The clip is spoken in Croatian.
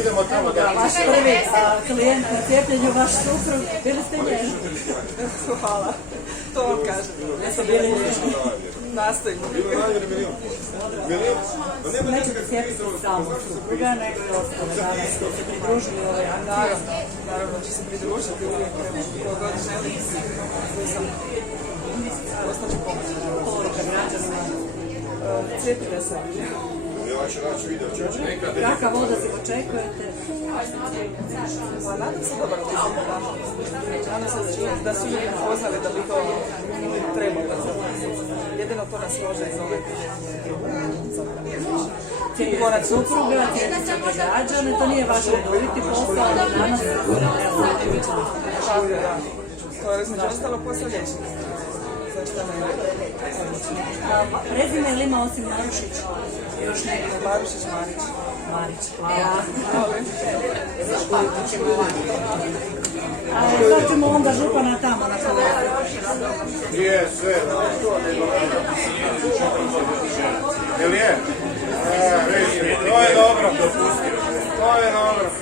Idemo tamo da... Vaš prvi klijent na cijepljenju, vaš suprug, bili ste nježni? Hvala. To vam kažem. Jesu bili nježni? Nastojimo. Nećete cijepiti samo supruga, nego i ostalo danas ste se pridružili ovoj akciji. Naravno ću se pridružiti uvijek ko god želi. Ostaću pomoći. Poruka građanima. Cijepite se. Kakav odaziv očekujete? Pa nadam se dobar odaziv. Nadam se da su ljudi poznali da bi to trebalo. Jedino to nas može izoliti. Cijepiti supruga, cijepiti građane, to nije vaš redoviti posao, ali danas to je između ostalo posao liječnika. Zašto ne? prezime ili ima osim Marušić? Još neko? Marušić Marić. Marić, hvala. Volim. Sad ćemo onda župana tamo na kolegu. Je, sve. Jel je? To je dobro. To je dobro.